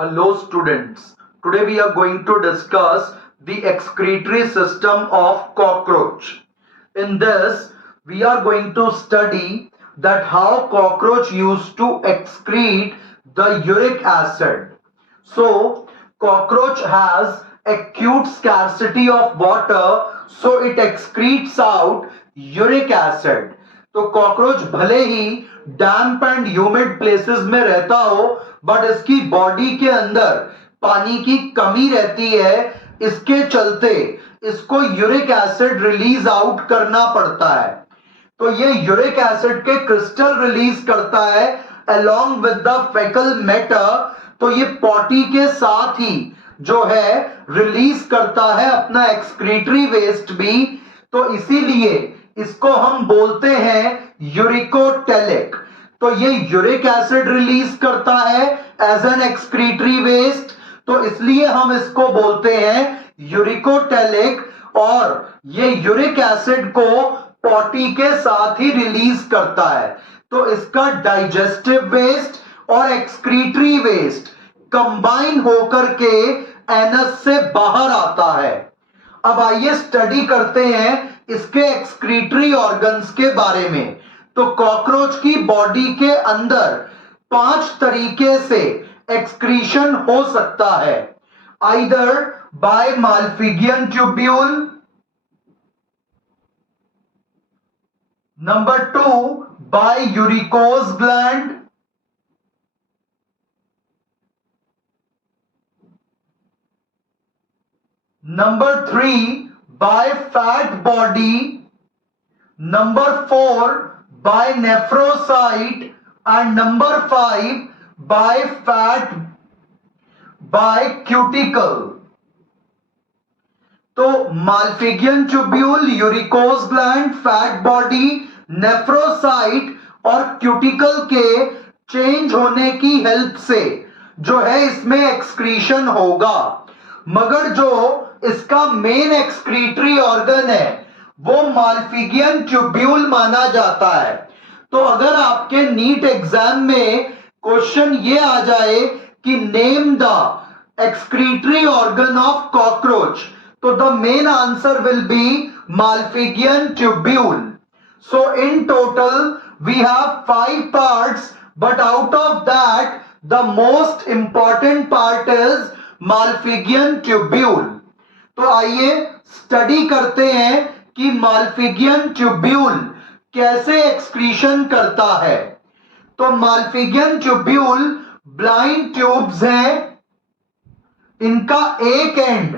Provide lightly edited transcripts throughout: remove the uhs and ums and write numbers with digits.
Hello students, today we are going to discuss the excretory system of cockroach. In this, we are going to study that how cockroach used to excrete the uric acid. So, cockroach has acute scarcity of water, so it excretes out uric acid. तो cockroach भले ही डैम्प and humid places में रहता हो, but इसकी body के अंदर पानी की कमी रहती है। इसके चलते इसको यूरिक एसिड रिलीज आउट करना पड़ता है। तो ये यूरिक एसिड के क्रिस्टल रिलीज करता है along with the faecal matter. तो ये पॉटी के साथ ही जो है रिलीज करता है अपना एक्सक्रीटरी वेस्ट भी। तो इसीलिए इसको हम बोलते हैं यूरिकोटेलिक। तो ये यूरिक एसिड रिलीज करता है एज एन एक्सक्रीटरी वेस्ट, तो इसलिए हम इसको बोलते हैं यूरिकोटेलिक। और ये यूरिक एसिड को पॉटी के साथ ही रिलीज करता है। तो इसका डाइजेस्टिव वेस्ट और एक्सक्रीटरी वेस्ट कंबाइन होकर के एनस से बाहर आता है। अब आइए स्टडी करते हैं इसके एक्सक्रीटरी ऑर्गन्स के बारे में। तो कॉकरोच की बॉडी के अंदर 5 तरीके से एक्सक्रीशन हो सकता है। Either by Malpighian tubule, number 2 by uricose gland, number 3 by fat body, number 4 by nephrocyte, and number 5 by fat by cuticle. तो Malpighian tubule, uricose gland, fat body, nephrocyte और क्यूटिकल के चेंज होने की help से जो है इसमें excretion होगा। मगर जो इसका मेन एक्सक्रीटरी ऑर्गन है वो माल्फिगियन ट्यूब्यूल माना जाता है। तो अगर आपके नीट एग्जाम में क्वेश्चन ये आ जाए कि name the excretory organ of cockroach, तो the main answer will be Malpighian tubule. So in total we have 5 parts, but out of that the most important part is Malpighian tubule. तो आइए study करते हैं कि माल्फिगियन tubule कैसे excretion करता है। तो माल्फिगियन ट्यूब्यूल ब्लाइंड ट्यूब्स हैं। इनका एक एंड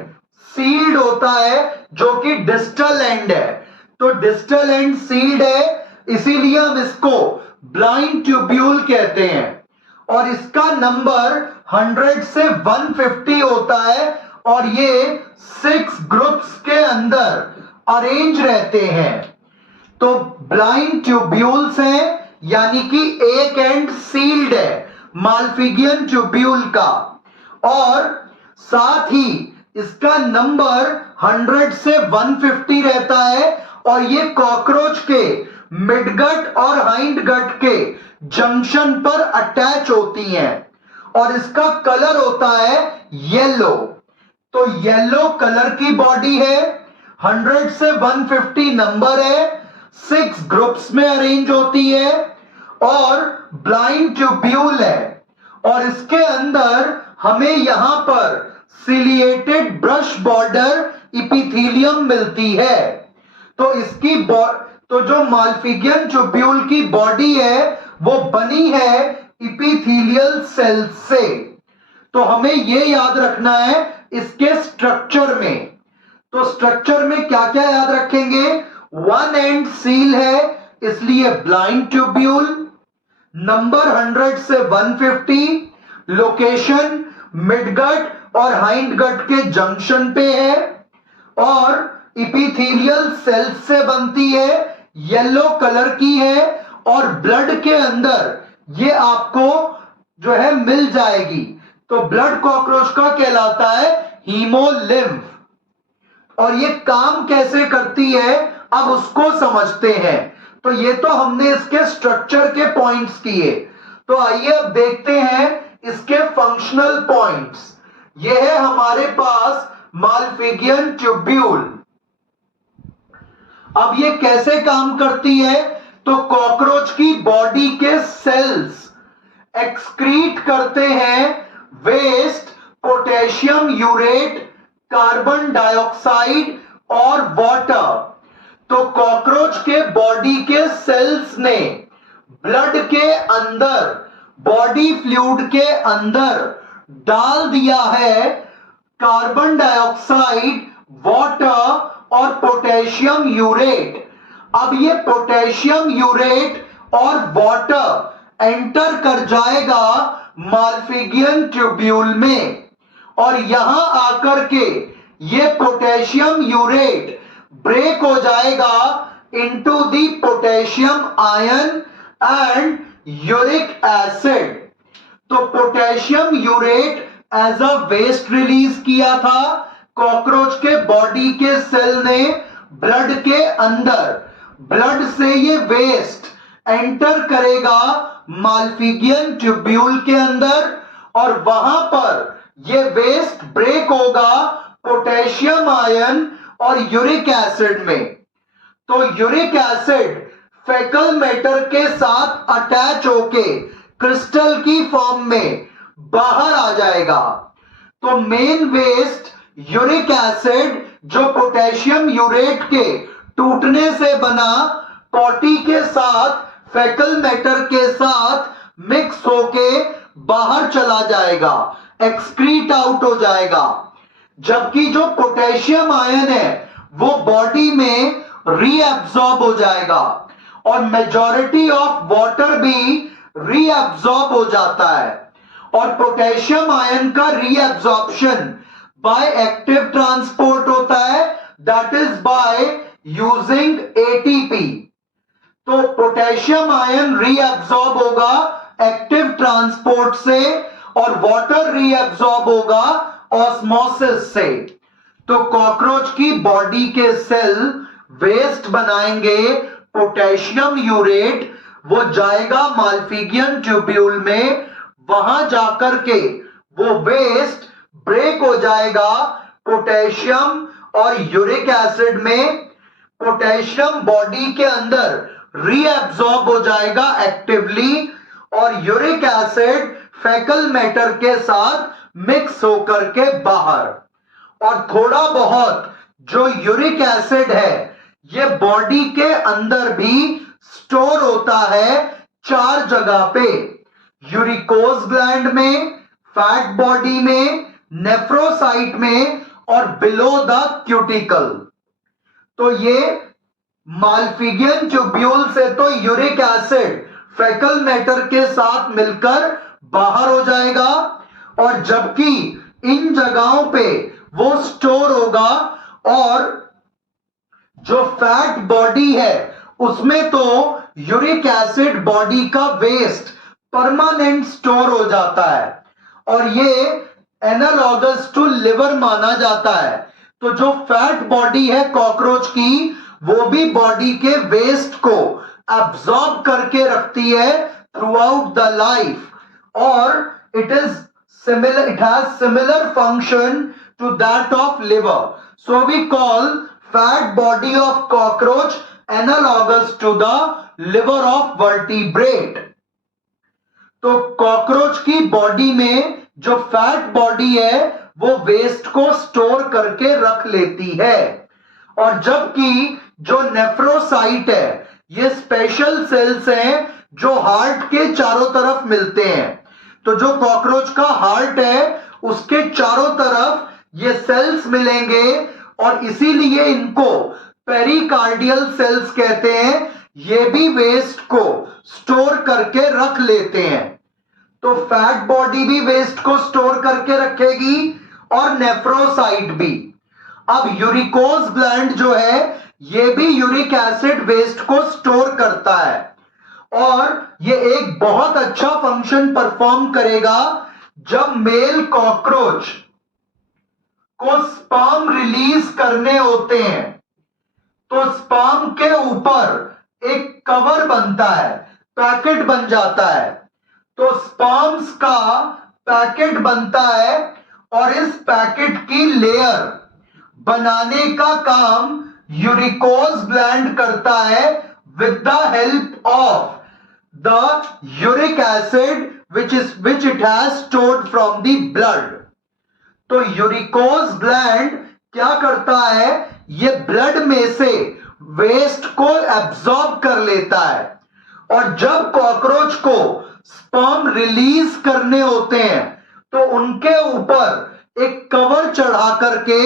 सील्ड होता है जो कि डिस्टल एंड है। तो डिस्टल एंड सील्ड है, इसीलिए हम इसको ब्लाइंड ट्यूब्यूल कहते हैं। और इसका नंबर 100 से 150 होता है और ये 6 ग्रुप्स के अंदर अरेंज रहते हैं। तो ब्लाइंड ट्यूब्यूल्स हैं, यानी कि एक एंड सील्ड है माल्फिगियन ट्यूब्यूल का। और साथ ही इसका नंबर 100 से 150 रहता है और ये कॉकरोच के मिडगट और हाइंड गट के जंक्शन पर अटैच होती हैं। और इसका कलर होता है येलो। तो येलो कलर की बॉडी है, 100 से 150 नंबर है, 6 ग्रुप्स में अरेंज होती है और ब्लाइंड ट्यूब्यूल है। और इसके अंदर हमें यहां पर सिलिएटेड ब्रश बॉर्डर इपिथेलियम मिलती है। तो इसकी तो जो माल्फिगियन ट्यूब्यूल की बॉडी है वो बनी है इपिथेलियल सेल से। तो हमें यह याद रखना है इसके स्ट्रक्चर में। तो स्ट्रक्चर में क्या क्या याद रखेंगे? 1 एंड सील है, इसलिए ब्लाइंड ट्यूब्यूल। नंबर 100 से 150, लोकेशन मिडगट और हाइंड गट के जंक्शन पे है और इपिथेलियल सेल से बनती है, येलो कलर की है और ब्लड के अंदर ये आपको जो है मिल जाएगी। तो ब्लड कॉकरोच का कहलाता है हीमोलिम्फ। और ये काम कैसे करती है अब उसको समझते हैं। तो ये तो हमने इसके स्ट्रक्चर के पॉइंट्स किए। तो आइए अब देखते हैं इसके फंक्शनल पॉइंट्स। ये है हमारे पास मालफिगियन ट्यूब्यूल। अब ये कैसे काम करती है? तो कॉकरोच की बॉडी के सेल्स एक्सक्रीट करते हैं waste, potassium urate, carbon dioxide और वाटर। तो कॉकरोच के बॉडी के सेल्स ने ब्लड के अंदर, बॉडी फ्लूइड के अंदर डाल दिया है कार्बन डाइऑक्साइड, वाटर और पोटेशियम यूरेट। अब ये पोटेशियम यूरेट और वाटर एंटर कर जाएगा मालफिगियन ट्यूब्यूल में, और यहां आकर के ये पोटेशियम यूरेट ब्रेक हो जाएगा into the potassium ion and uric acid. तो potassium urate as a waste release किया था कॉकरोच के बॉडी के सेल ने ब्लड के अंदर। ब्लड से ये वेस्ट एंटर करेगा मालफिगियन ट्यूब्यूल के अंदर, और वहां पर ये वेस्ट ब्रेक होगा पोटेशियम आयन और यूरिक एसिड में। तो यूरिक एसिड फेकल मैटर के साथ अटैच होके क्रिस्टल की फॉर्म में बाहर आ जाएगा। तो मेन वेस्ट यूरिक एसिड जो पोटेशियम यूरेट के टूटने से बना, पॉटी के साथ फेकल मैटर के साथ मिक्स होके बाहर चला जाएगा, एक्सक्रीट आउट हो जाएगा। जबकि जो पोटेशियम आयन है वो बॉडी में रीअब्सॉर्ब हो जाएगा, और मेजॉरिटी ऑफ वाटर भी रीअब्सॉर्ब हो जाता है। और पोटेशियम आयन का रीअब्सॉर्प्शन बाय एक्टिव ट्रांसपोर्ट होता है, that is by using ATP. तो पोटेशियम आयन रीअब्सॉर्ब होगा एक्टिव ट्रांसपोर्ट से, और वाटर रीअब्सॉर्ब होगा ऑस्मोसिस से। तो कॉकरोच की बॉडी के सेल वेस्ट बनाएंगे पोटेशियम यूरेट, वो जाएगा मालफिगियन ट्यूब्यूल में, वहां जाकर के वो वेस्ट ब्रेक हो जाएगा पोटेशियम और यूरिक एसिड में। पोटेशियम बॉडी के अंदर रीअब्सॉर्ब हो जाएगा एक्टिवली, और यूरिक एसिड फेकल मैटर के साथ मिक्स होकर के बाहर। और थोड़ा बहुत जो यूरिक एसिड है ये बॉडी के अंदर भी स्टोर होता है 4 जगह पे, यूरिकोज ग्लैंड में, फैट बॉडी में, नेफ्रोसाइट में और बिलो द क्यूटिकल। तो ये मालफिगियन ट्यूब्यूल से तो यूरिक एसिड फेकल मैटर के साथ मिलकर बाहर हो जाएगा, और जबकि इन जगहों पे वो स्टोर होगा, और जो फैट बॉडी है उसमें तो यूरिक एसिड बॉडी का वेस्ट परमानेंट स्टोर हो जाता है, और ये एनालॉगस टू लिवर माना जाता है। तो जो फैट बॉडी है कॉकरोच की, वो भी बॉडी के वेस्ट को अब्सॉर्ब करके रखती है थ्रू आउट द लाइफ, और it has similar function to that of liver. So we call fat body of cockroach analogous to the liver of vertebrate. तो कॉकरोच की बॉडी में जो फैट बॉडी है वो वेस्ट को स्टोर करके रख लेती है, और जबकि जो नेफ्रोसाइट है ये स्पेशल सेल्स हैं जो हार्ट के चारों तरफ मिलते हैं। तो जो कॉकरोच का हार्ट है उसके चारों तरफ ये सेल्स मिलेंगे, और इसीलिए इनको पेरिकार्डियल सेल्स कहते हैं। ये भी वेस्ट को स्टोर करके रख लेते हैं। तो फैट बॉडी भी वेस्ट को स्टोर करके रखेगी, और नेफ्रोसाइट भी। अब यूरिकोज ग्लैंड जो है ये भी यूरिक एसिड वेस्ट को स्टोर करता है, और ये एक बहुत अच्छा फंक्शन परफॉर्म करेगा जब मेल कॉकरोच को स्पर्म रिलीज करने होते हैं। तो स्पर्म के ऊपर एक कवर बनता है, पैकेट बन जाता है। तो स्पर्म्स का पैकेट बनता है और इस पैकेट की लेयर बनाने का काम यूरिकोज ग्लैंड करता है with the help of the uric acid which it has stored from the blood. तो यूरिकोज ग्लैंड क्या करता है, ये ब्लड में से वेस्ट को एब्जॉर्ब कर लेता है और जब कॉकरोच को स्पर्म रिलीज करने होते हैं तो उनके ऊपर एक कवर चढ़ा करके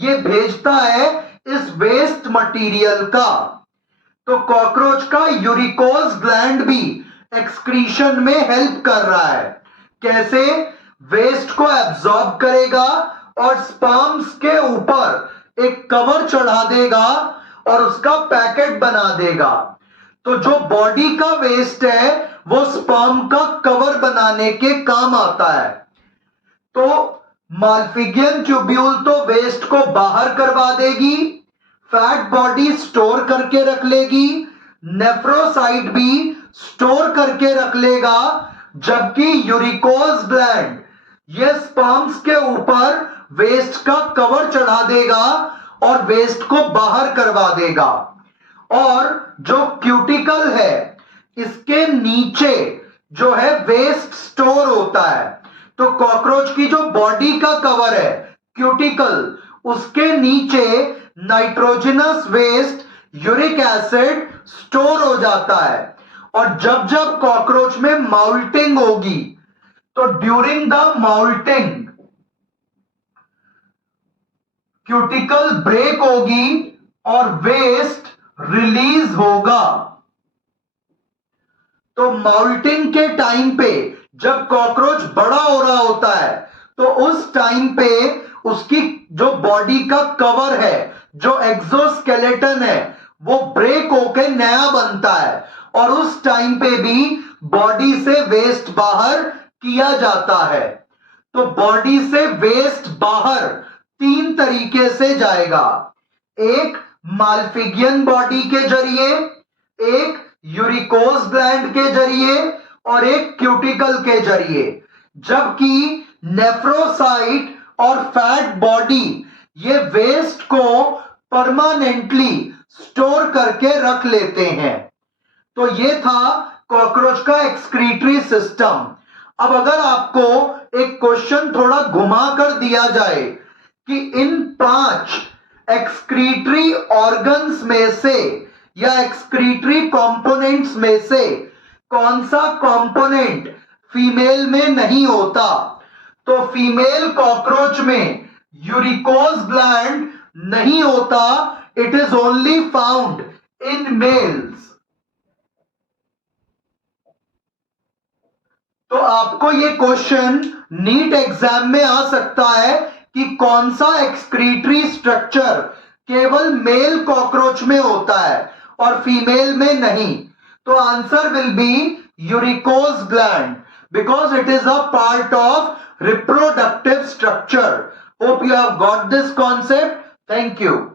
ये भेजता है इस वेस्ट मटेरियल का। तो कॉकरोच का यूरिकोज ग्लैंड भी एक्सक्रीशन में हेल्प कर रहा है। कैसे? वेस्ट को एब्जॉर्ब करेगा और स्पर्म्स के ऊपर एक कवर चढ़ा देगा और उसका पैकेट बना देगा। तो जो बॉडी का वेस्ट है वो स्पर्म का कवर बनाने के काम आता है। तो माल्फिगियन ट्यूब्यूल तो वेस्ट को बाहर करवा देगी, फैट बॉडी स्टोर करके रख लेगी, नेफ्रोसाइट भी स्टोर करके रख लेगा, जबकि यूरिकोज ग्लैंड ये स्पर्म्स के ऊपर वेस्ट का कवर चढ़ा देगा और वेस्ट को बाहर करवा देगा। और जो क्यूटिकल है इसके नीचे जो है वेस्ट स्टोर होता है। तो कॉकरोच की जो बॉडी का कवर है क्यूटिकल, उसके नीचे nitrogenous waste uric acid store हो जाता है और जब जब कॉकरोच में माउल्टिंग होगी तो during the moulting cuticle break होगी और वेस्ट रिलीज होगा। तो माउल्टिंग के टाइम पे जब कॉकरोच बड़ा हो रहा होता है तो उस टाइम पे उसकी जो बॉडी का कवर है, जो एक्सोस्केलेटन है, वो ब्रेक होके नया बनता है और उस टाइम पे भी बॉडी से वेस्ट बाहर किया जाता है। तो बॉडी से वेस्ट बाहर तीन तरीके से जाएगा, एक माल्फिगियन बॉडी के जरिए, एक यूरिकोज ग्लैंड के जरिए और एक क्यूटिकल के जरिए। जबकि नेफ्रोसाइट और फैट बॉडी ये वेस्ट को परमानेंटली स्टोर करके रख लेते हैं। तो ये था कॉकरोच का एक्सक्रीटरी सिस्टम। अब अगर आपको एक क्वेश्चन थोड़ा घुमा कर दिया जाए कि इन 5 एक्सक्रीटरी ऑर्गन्स में से या एक्सक्रीटरी कंपोनेंट्स में से कौन सा कंपोनेंट फीमेल में नहीं होता, तो फीमेल कॉकरोच में यूरिकोज ग्लैंड नहीं होता, it is only found in males. तो आपको ये क्वेश्चन नीट एग्जाम में आ सकता है कि कौन सा एक्सक्रीटरी स्ट्रक्चर केवल मेल कॉकरोच में होता है और फीमेल में नहीं। तो answer will B uricose gland because it is a part of reproductive structure. Hope you have got this concept. Thank you.